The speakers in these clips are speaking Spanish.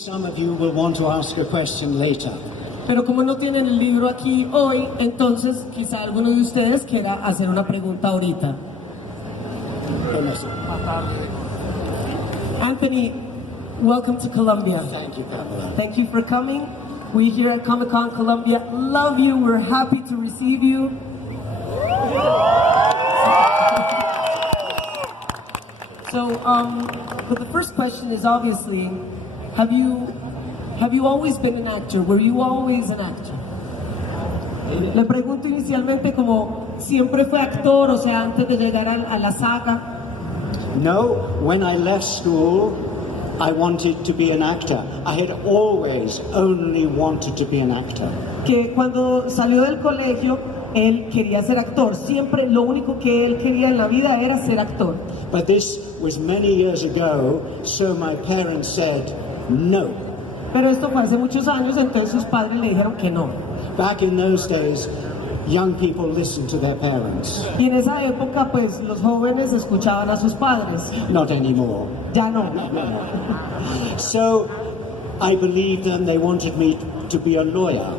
Some of you will want to ask a question later. Pero como no tienen el libro aquí hoy, entonces quizá alguno de ustedes quiera hacer una pregunta ahorita. Anthony, welcome to Colombia. Thank you, Pamela. Thank you for coming. We here at Comic-Con Colombia love you. We're happy to receive you. So, but the first question is obviously, have you always been an actor? Were you always an actor? Le pregunto inicialmente como siempre fue actor, o sea, antes de llegar a la saga. No, when I left school, I wanted to be an actor. I had always only wanted to be an actor. Que cuando salió del colegio, él quería ser actor. Siempre lo único que él quería en la vida era ser actor. But this was many years ago, so my parents said no. Pero esto fue hace muchos años, entonces sus padres le dijeron que no. Back in those days, young people listened to their parents. Y en esa época, pues, los jóvenes escuchaban a sus padres. Not anymore. Ya no. So I believed them. They wanted me to be a lawyer.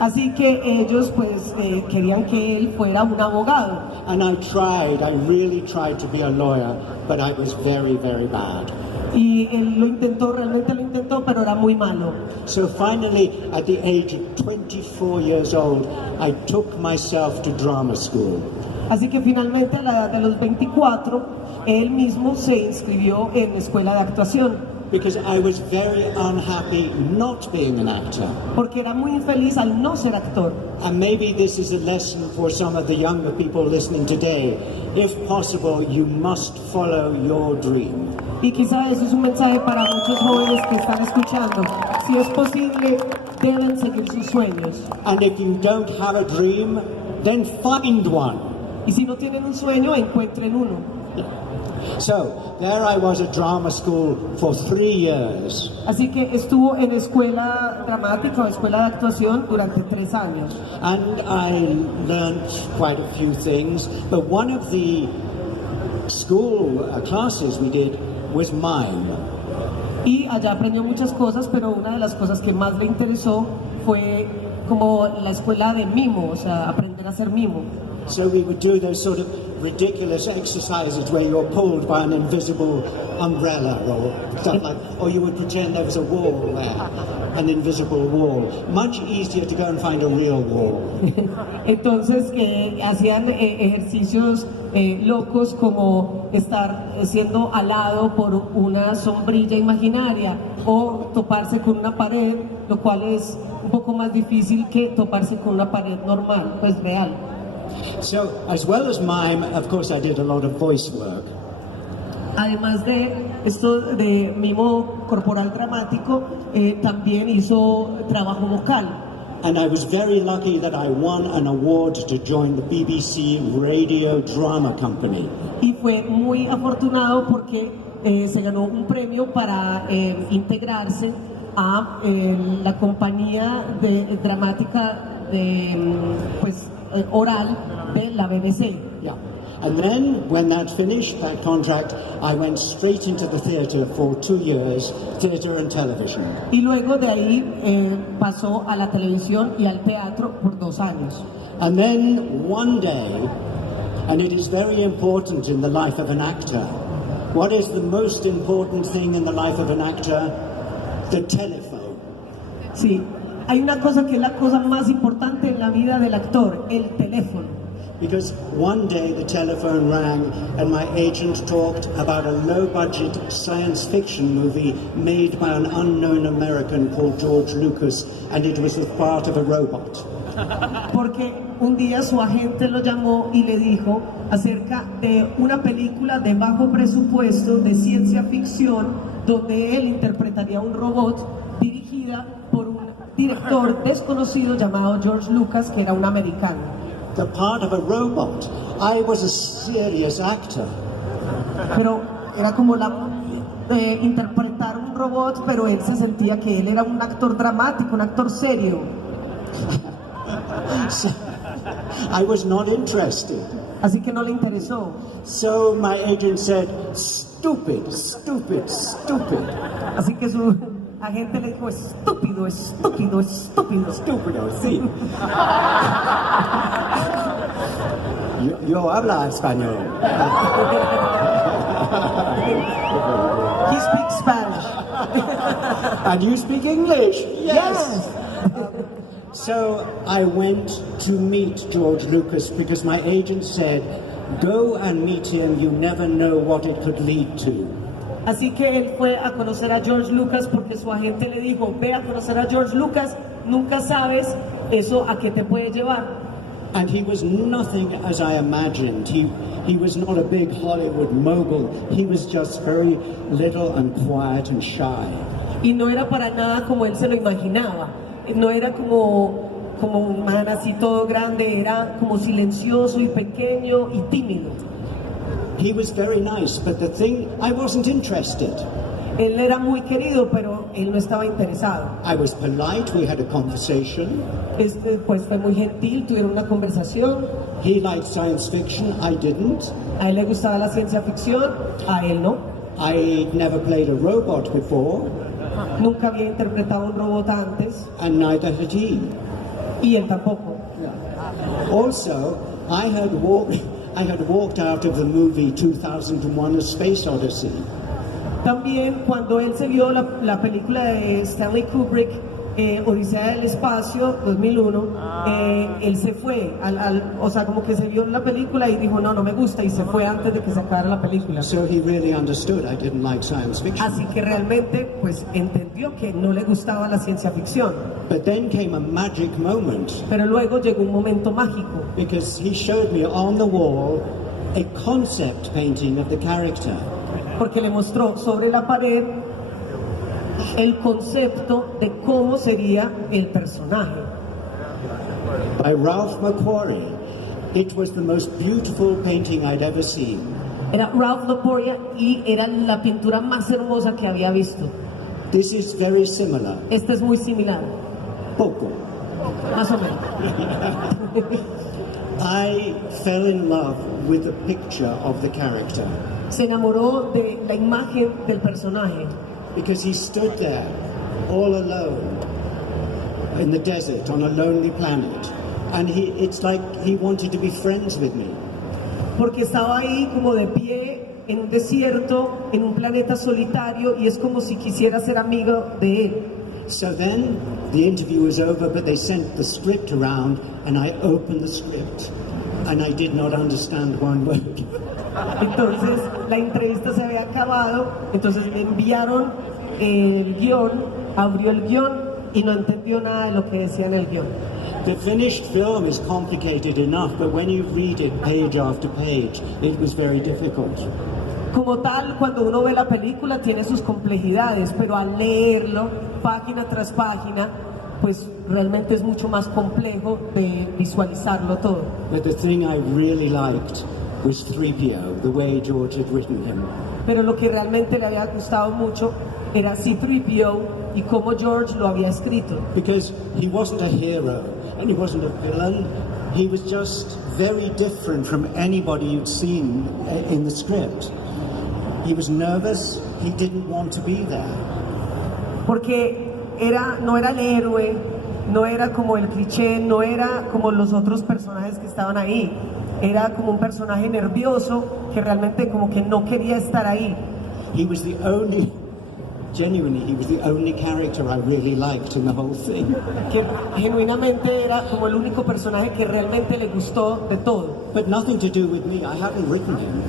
Así que ellos, pues, querían que él fuera un abogado. And I really tried to be a lawyer, but I was very, very bad. Y él realmente lo intentó, pero era muy malo. So finally, at the age of 24 years old, I took myself to drama school. Así que finalmente a la edad de los 24, él mismo se inscribió en la escuela de actuación. Because I was very unhappy not being an actor. Porque era muy infeliz al no ser actor. And maybe this is a lesson for some of the younger people listening today. If possible, you must follow your dream. Y quizá eso es un mensaje para muchos jóvenes que están escuchando. Si es posible, deben seguir sus sueños. And if you don't have a dream, then find one. Y si no tienen un sueño, encuentren uno. So, there I was at drama school for 3 years. Así que estuvo en escuela dramática o escuela de actuación durante 3 años. And I learned quite a few things, but one of the school classes we did was mime. Y allá aprendió muchas cosas, pero una de las cosas que más le interesó fue como la escuela de mimo, o sea, aprender a hacer mimo. So we would do those sort of ridiculous exercises where you're pulled by an invisible umbrella or stuff like, or you would pretend there was a wall there, an invisible wall. Much easier to go and find a real wall. Entonces hacían ejercicios locos como estar siendo alado por una sombrilla imaginaria o toparse con una pared, lo cual es un poco más difícil que toparse con una pared normal, pues real. So, as well as mime, of course, I did a lot of voice work. Además de esto de mimo corporal dramático, también hizo trabajo vocal. And I was very lucky that I won an award to join the BBC Radio Drama Company. Y fue muy afortunado porque se ganó un premio para integrarse a la compañía dramática de oral de la BBC. Yeah. And then, when that finished, that contract, I went straight into the theatre for 2 years, theatre and television. Y luego de ahí pasó a la televisión y al teatro por 2 años. And then, one day, and it is very important in the life of an actor, what is the most important thing in the life of an actor? The telephone. Sí. Hay una cosa que es la cosa más importante en la vida del actor, el teléfono. Because one day the telephone rang and my agent talked about a low-budget science fiction movie made by an unknown American called George Lucas, and it was as part of a robot. Porque un día su agente lo llamó y le dijo acerca de una película de bajo presupuesto de ciencia ficción donde él interpretaría un robot dirigida por un director desconocido llamado George Lucas, que era un americano. The part of a robot. I was a serious actor. Pero era como interpretar un robot, pero él se sentía que él era un actor dramático, un actor serio. So, I was not interested. Así que no le interesó. So my agent said, stupid, stupid, stupid. Así que su A gente le dijo estúpido, estúpido, estúpido. Estúpido, sí. Yo habla español. He speaks Spanish. And you speak English? Yes. So I went to meet George Lucas because my agent said, go and meet him, you never know what it could lead to. Así que él fue a conocer a George Lucas porque su agente le dijo, ve a conocer a George Lucas, nunca sabes eso a qué te puede llevar. And he was nothing as I imagined. He was not a big Hollywood mogul. He was just very little and quiet and shy. Y no era para nada como él se lo imaginaba. No era como un man así todo grande, era como silencioso y pequeño y tímido. He was very nice, but the thing, I wasn't interested. Él era muy querido, pero él no estaba interesado. I was polite, we had a conversation. Pues fue muy gentil, tuvieron una conversación. He liked science fiction, I didn't. A él le gustaba la ciencia ficción, a él no. I'd never played a robot before, Nunca había interpretado un robot antes, and neither had he. y él tampoco. Also, I had walked out of the movie 2001: A Space Odyssey. También cuando él se vio la película de Stanley Kubrick, Odisea del Espacio, 2001, él se fue, o sea, como que se vio la película y dijo, no me gusta, y se fue antes de que se acabara la película. So he really understood I didn't like science fiction. Así que realmente, pues, entendió que no le gustaba la ciencia ficción. But then came a magic moment, Pero luego llegó un momento mágico, because he showed me on the wall a concept painting of the character. porque le mostró sobre la pared el concepto de cómo sería el personaje. By Ralph McQuarrie. It was the most beautiful painting I'd ever seen. Era Ralph Laporia y era la pintura más hermosa que había visto. This is very similar. Esta es muy similar, Poco. más o menos. I fell in love with the picture of the character Se enamoró de la imagen del personaje, because he stood there all alone in the desert on a lonely planet, and it's like he wanted to be friends with me. porque estaba ahí como de pie en un desierto, en un planeta solitario, y es como si quisiera ser amigo de él. So then the interview was over, but they sent the script around, and I opened the script, and I did not understand one word. Entonces la entrevista se había acabado, entonces le enviaron el guión, abrió el guión y no entendió nada de lo que decía en el guión. The finished film is complicated enough, but when you read it page after page, it was very difficult. Como tal, cuando uno ve la película tiene sus complejidades, pero al leerlo página tras página, pues realmente es mucho más complejo de visualizarlo todo. But the thing I really liked was C3PO, the way George had written him. Pero lo que realmente le había gustado mucho era C3PO y cómo George lo había escrito. Because he wasn't a hero and he wasn't a villain. He was just very different from anybody you'd seen in the script. He was nervous, he didn't want to be there. Porque no era el héroe, no era como el cliché, no era como los otros personajes que estaban ahí. Era como un personaje nervioso que realmente como que no quería estar ahí. He was the only character I really liked in the whole thing. Que genuinamente era como el único personaje que realmente le gustó de todo. But nothing to do with me, I hadn't written him.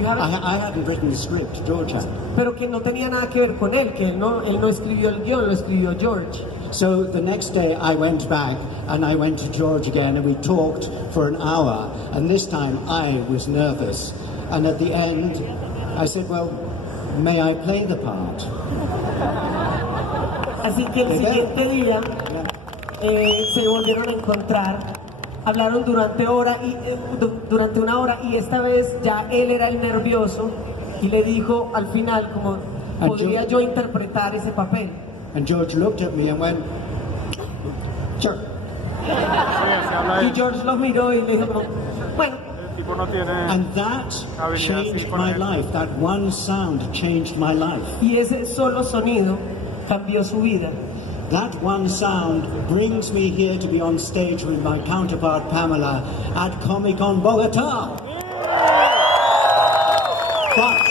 I hadn't written the script, George had. Pero que no tenía nada que ver con él, que él no escribió el guión, lo escribió George. So the next day I went back and I went to George again and we talked for an hour, and this time I was nervous, and at the end I said, well, may I play the part? Así que el siguiente día se volvieron a encontrar, hablaron durante una hora y esta vez ya él era el nervioso y le dijo al final como, ¿podría yo interpretar ese papel? And George looked at me and went, sure. Y George lo miró y le dijo, bueno. And that changed my life. That one sound changed my life. Y ese solo sonido cambió su vida. That one sound brings me here to be on stage with my counterpart Pamela at Comic-Con Bogota. But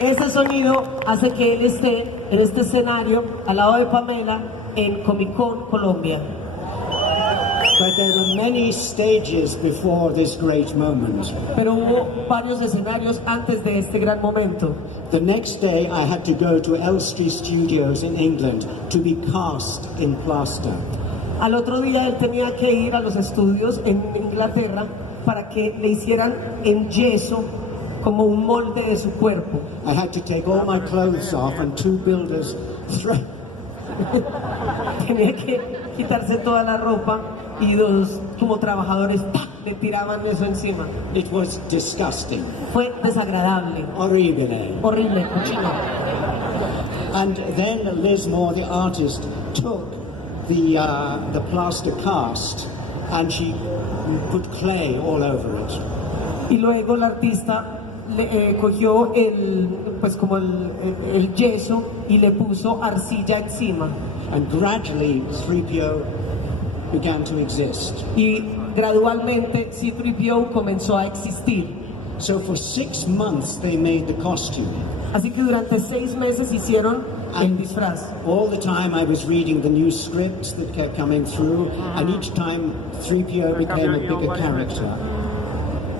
Ese sonido hace que él esté en este escenario al lado de Pamela en Comic Con Colombia. there were many stages before this great moment. Pero hubo varios escenarios antes de este gran momento. The next day I had to go to Elstree Studios in England to be cast in plaster. Al otro día él tenía que ir a los estudios en Inglaterra para que le hicieran en yeso como un molde de su cuerpo. I had to take all my clothes off and two builders Tenía que quitarse toda la ropa y dos como trabajadores ¡pah!, le tiraban eso encima. It was disgusting. Fue desagradable, Horrible. horrible, cochino. And then Liz Moore, the artist, took the plaster cast and she put clay all over it. Y luego la artista cogió pues como el yeso y le puso arcilla encima. And gradually 3PO began to exist. Y gradualmente C3PO comenzó a existir. So for 6 months they made the costume. Así que durante 6 meses hicieron el disfraz. All the time I was reading the new scripts that kept coming through, and each time 3PO became a bigger character.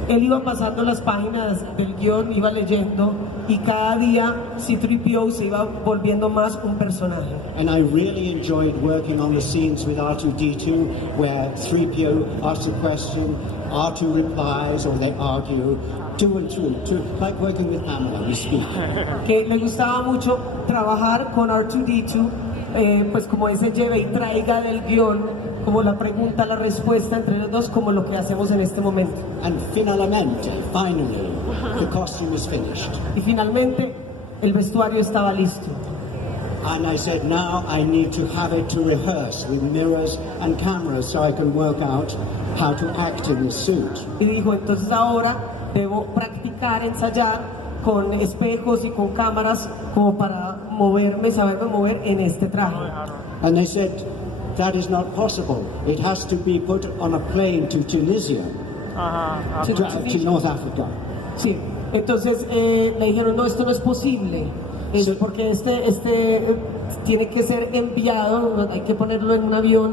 Él iba pasando las páginas del guión, iba leyendo, y cada día C3PO se iba volviendo más un personaje. And I really enjoyed working on the scenes with R2-D2 where 3PO asks a question, R2 replies, or they argue. 2 and 2, like working with Pamela, we speak. Que le gustaba mucho trabajar con R2-D2, pues como ese lleve y traiga del guión, como la pregunta, la respuesta entre los dos, como lo que hacemos en este momento. And finalmente, finally, the costume is finished. Y finalmente, el vestuario estaba listo. And I said, now I need to have it to rehearse with mirrors and cameras so I can work out how to act in this suit. Y dijo, entonces ahora debo practicar, ensayar con espejos y con cámaras como para moverme, saberme mover en este traje. And they said, that is not possible. It has to be put on a plane to Tunisia, to North Africa. Sí, entonces le dijeron, no, esto no es posible, Sí. porque este tiene que ser enviado, hay que ponerlo en un avión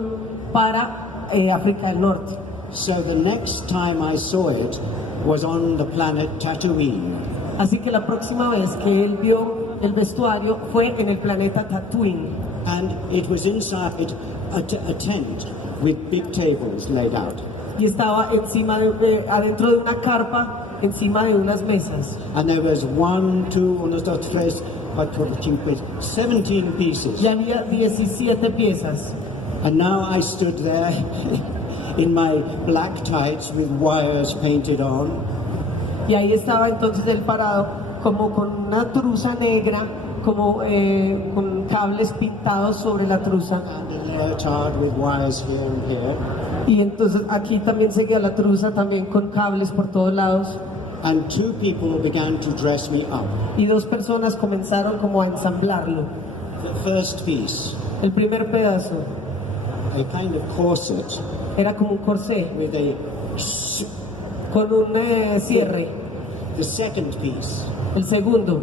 para África del Norte. So the next time I saw it was on the planet Tatooine. Así que la próxima vez que él vio el vestuario fue en el planeta Tatooine. And it was inside a tent with big tables laid out. Y estaba encima adentro de una carpa, encima de unas mesas. And there was 1, 2, 3, 17 pieces. Y había 17 piezas. And now I stood there in my black tights with wires painted on. Y ahí estaba entonces él parado como con una truza negra, como con cables pintados sobre la truza. And a leotard with wires here and here. Y entonces aquí también seguía la truza, también con cables por todos lados. And 2 people began to dress me up. Y 2 personas comenzaron como a ensamblarlo. The first piece, El primer pedazo a kind of corset era como un corsé with a... con un cierre. The second piece, El segundo,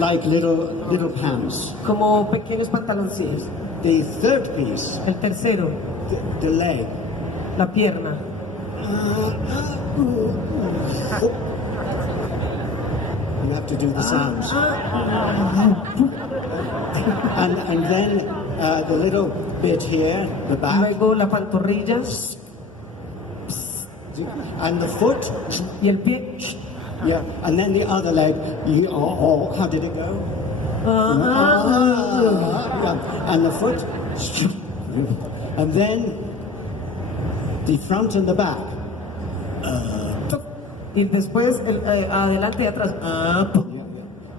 like little pants. como pequeños pantaloncillos. The third piece, El tercero, the leg. la pierna. You have to do the sounds. And then the little bit here, the back, Luego la pantorrilla and the foot. y el pie. Yeah, and then the other leg. How did it go? Yeah. And the foot, and then the front and the back. Y después adelante y atrás.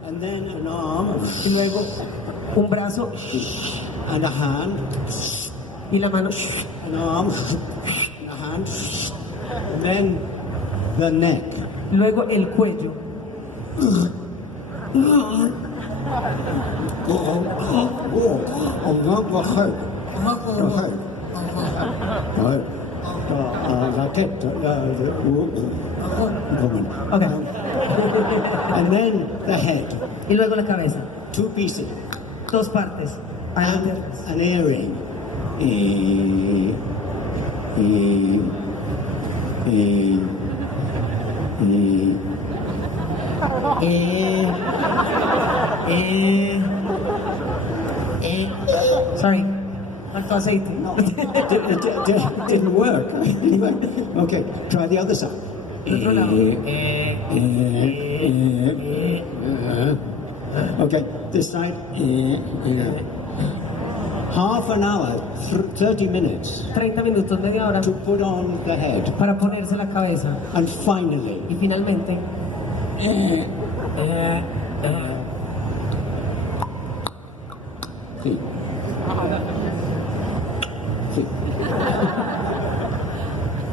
And then an arm Y luego un brazo and a hand, y la mano. an arm, and a hand, and then the neck. Luego el cuello. Okay. And then the head, Y luego la cabeza. 2 pieces, Dos partes. and an earring. Sorry. Faltó aceite. It didn't work. Anyway, okay, try the other side. Okay, this side. Half an hour, 30 minutes 30 minutos, media hora to put on the head. para ponerse la cabeza. And finally, Y finalmente, see. See.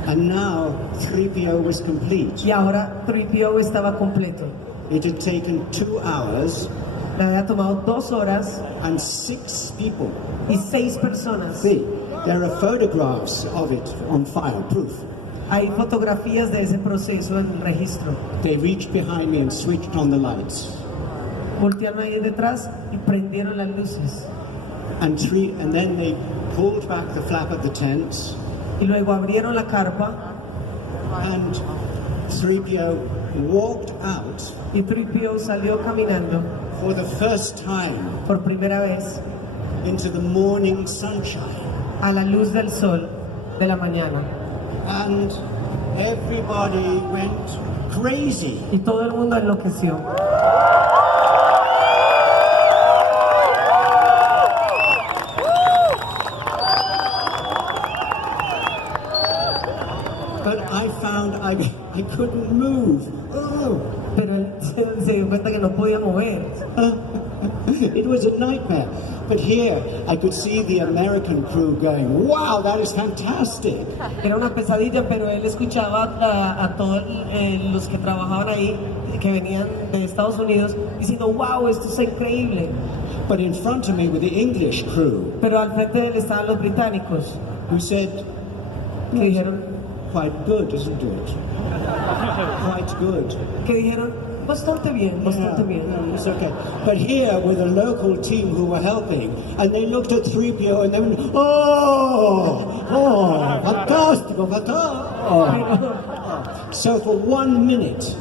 And now 3PO was complete. y ahora 3PO estaba completo. It had taken 2 hours Le había tomado 2 horas and 6 people. y 6 personas. See, there are photographs of it on file, proof. Hay fotografías de ese proceso en el registro. They reached behind me and switched on the lights. Voltearon ahí detrás y prendieron las luces. And then they pulled back the flap of the tent, Y luego abrieron la carpa and 3PO walked out y 3PO salió caminando for the first time por primera vez into the morning sunshine. a la luz del sol de la mañana. And everybody went crazy. Y todo el mundo enloqueció. But I found I couldn't move. Oh, Pero él se dio cuenta que no podía mover. it was a nightmare. But here I could see the American crew going, wow, that is fantastic. Era una pesadilla, pero él escuchaba a todos los que trabajaban ahí, que venían de Estados Unidos, diciendo, wow, esto es increíble. But in front of me were the English crew Pero al frente de él estaban los británicos, who said, que dijeron, quite good, isn't it? Quite good. bastante bien, bastante bien. Yeah, it's okay. But here were the local team who were helping, and they looked at 3PO and they went, oh, fantastico, fantastico. So for 1 minute,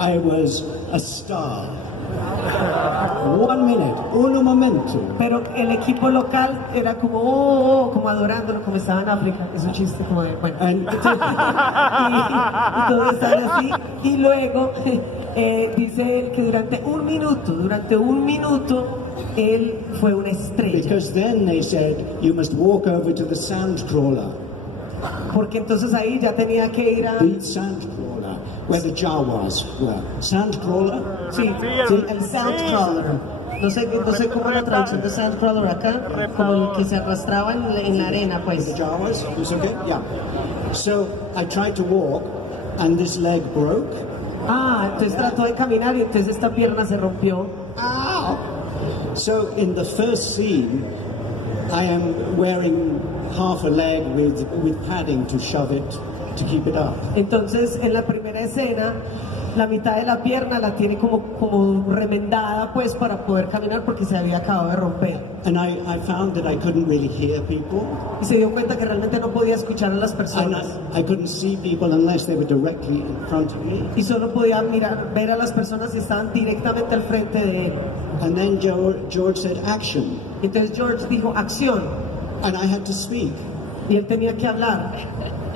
I was a star. 1 minute, un momento. Pero el equipo local era como, como adorándolo, como estaba en África. Es un chiste como de, bueno. And y todos estaban así. Y luego dice él que durante un minuto, él fue una estrella. because then they said, you must walk over to the sand crawler. Porque entonces ahí ya tenía que ir a... The sand crawler, where the Jawas were. Sand crawler? Sí, el Soundcrawler. No sé cómo es la traducción de Soundcrawler acá, como el que se arrastraba en la arena, pues. The Jawas? It's okay? Yeah. So I tried to walk, and this leg broke. Entonces trató de caminar y entonces esta pierna se rompió. Ow! So in the first scene, I am wearing half a leg with padding to shove it, to keep it up. Entonces en la primera escena, la mitad de la pierna la tiene como remendada, pues, para poder caminar porque se había acabado de romper. And I found that I couldn't really hear people. Y se dio cuenta que realmente no podía escuchar a las And personas. I couldn't see people unless they were directly in front of me. Y solo podía ver a las personas que estaban directamente al frente de él. And then George said, action. Entonces George dijo, acción. And I had to speak. Y él tenía que hablar.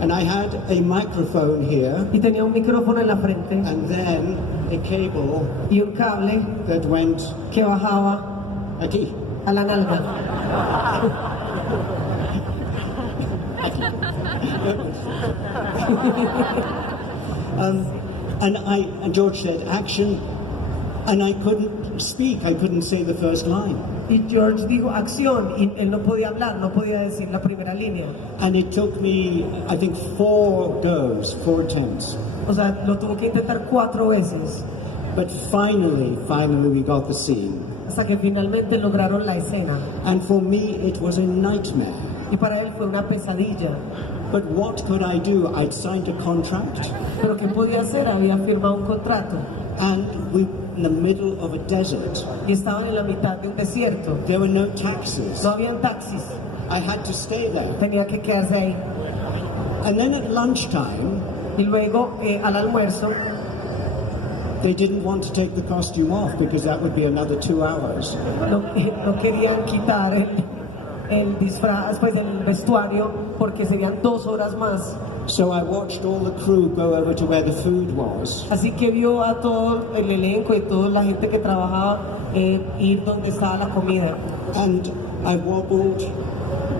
And I had a microphone here, Y tenía un micrófono en la frente and then a cable y un cable that went que bajaba aquí. a la nalga. And George said, action. And I couldn't speak. I couldn't say the first line. Y George dijo acción y él no podía hablar, no podía decir la primera línea. And it took me, I think, 4 attempts. O sea, lo tuvo que intentar 4 veces. But finally we got the scene. hasta que finalmente lograron la escena. And for me, it was a nightmare. Y para él fue una pesadilla. But what could I do? I'd signed a contract, Pero ¿qué podía hacer? Había firmado un contrato and we in the middle of a desert. y estaban en la mitad de un desierto. There were no taxis. No habían taxis. I had to stay there. Tenía que quedarse ahí. And then at lunchtime, Y luego al almuerzo they didn't want to take the costume off because that would be another 2 hours. no querían quitar el disfraz, pues el vestuario, porque serían 2 horas más. So I watched all the crew go over to where the food was. Así que vio a todo el elenco y toda la gente que trabajaba ir donde estaba la comida. And I wobbled.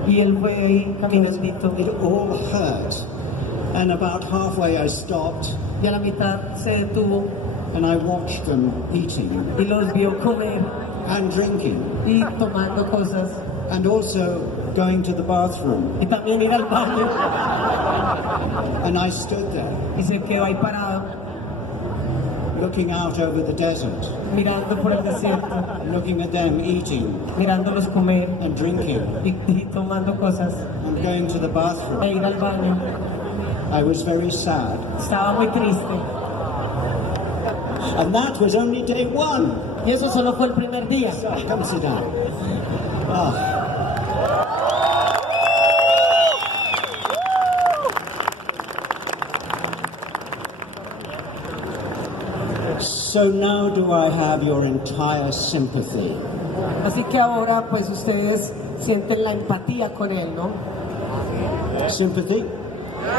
Y él fue ahí caminandito. It all hurt. And about halfway I stopped Y a la mitad se detuvo and I watched them eating y los vio comer and drinking y tomando cosas. and also going to the bathroom. Y también ir al baño. And I stood there Y se quedó ahí parado, looking out over the desert, mirando por el desierto, looking at them eating mirándolos comer and drinking y tomando cosas. and going to the bathroom. E ir al baño. I was very sad. Estaba muy triste. And that was only day one. Y eso solo fue el primer día. Come sit down. Ah. So now do I have your entire sympathy. Así que ahora pues ustedes sienten la empatía con él, ¿no? Sympathy?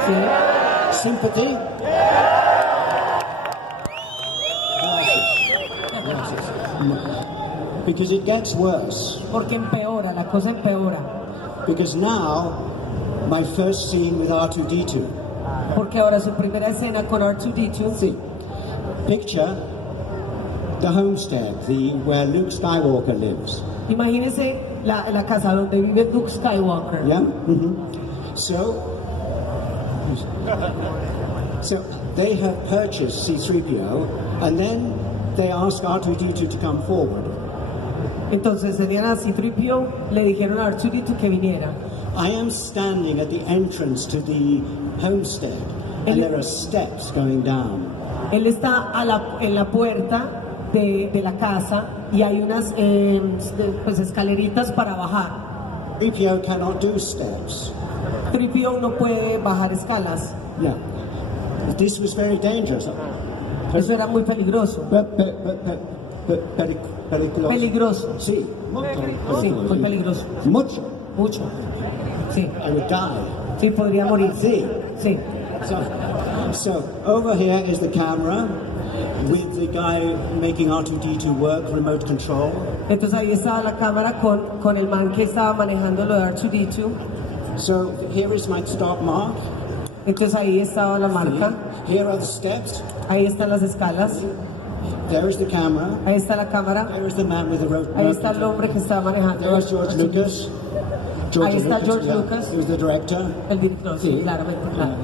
Sí. Sympathy? Because it gets worse. Porque empeora, la cosa empeora. Because now, my first scene with R2D2. Porque ahora su primera escena con R2D2. See, picture the homestead, where Luke Skywalker lives. Imagínense la casa donde vive Luke Skywalker. Yeah? Mm-hmm. So they have purchased C3PO, and then they ask R2D2 to come forward. Entonces tenían a C3PO, le dijeron a R2D2 que viniera. I am standing at the entrance to the homestead, and there are steps going down. Él está en la puerta de la casa y hay unas pues escaleritas para bajar. 3PO cannot do steps. 3PO no puede bajar escalas. Yeah. This was very dangerous. Eso era muy peligroso. Peligroso. Peligroso. Sí, Sí, muy peligroso. Mucho. Mucho. Sí. I would die. Sí, podría morir. Sí. Sí. So over here is the camera with the guy making R2D2 work, remote control. Entonces ahí estaba la cámara con el man que estaba manejando lo de R2D2. So here is my stop mark. Entonces ahí estaba la marca. Here are the steps. Ahí están las escalas. There is the camera. Ahí está la cámara. There is the man with the Ahí está el hombre que estaba manejando. There is George Lucas. Ahí está George Lucas. He was the director. El director, sí, claramente. Claro.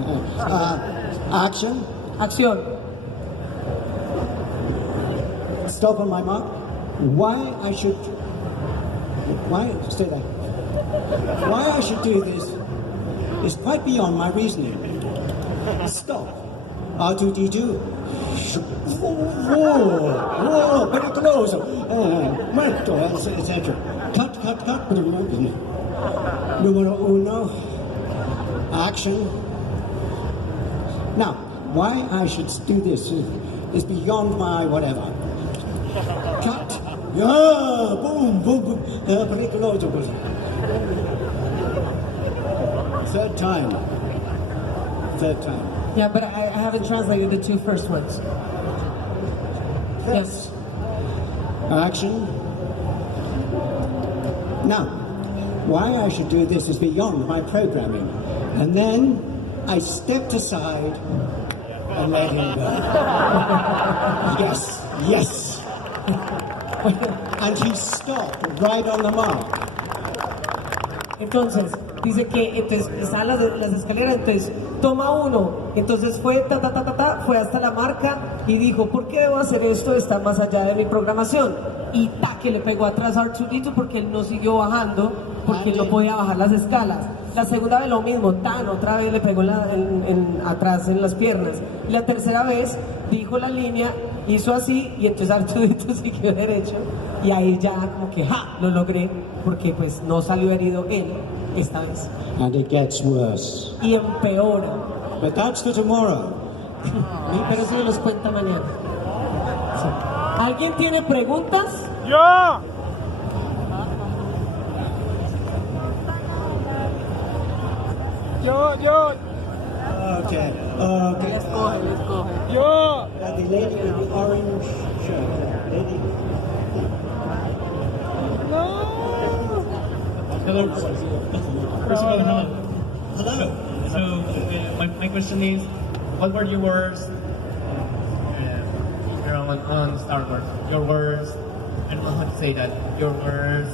Action. Acción. Stop on my mark. Stay there. Why I should do this is quite beyond my reasoning. Stop. R2D2. Whoa, pericoloso. Muerto, etc. Cut. Numero uno. Action. Now, why I should do this is beyond my whatever. Cut. Yeah, boom. Pericoloso. Third time. Yeah, but I haven't translated the 2 first ones. Yes. Action. Now, why I should do this is beyond my programming. And then I stepped aside and let him go. Yes. And he stopped right on the mark. Entonces, dice que están las escaleras, entonces toma uno, Entonces fue fue hasta la marca y dijo, ¿por qué debo hacer esto? Está más allá de mi programación. Y que le pegó atrás a R2D2 porque él no siguió bajando, porque él no podía bajar las escalas. La segunda vez lo mismo, otra vez le pegó atrás en las piernas. Y la tercera vez dijo la línea, hizo así y entonces R2D2 siguió derecho. Y ahí ya como que lo logré, porque pues no salió herido él esta vez. And it gets worse. Y empeora. But that's for tomorrow. Pero eso me los cuenta mañana. Sí. ¿Alguien tiene preguntas? ¡Yo! Okay. Les coge. ¡Yo! The lady with the orange shirt. Lady. Hello. First of all, hello. Hello. So, my question is, what were your words on Star Wars? Your words, I don't know how to say that. Your words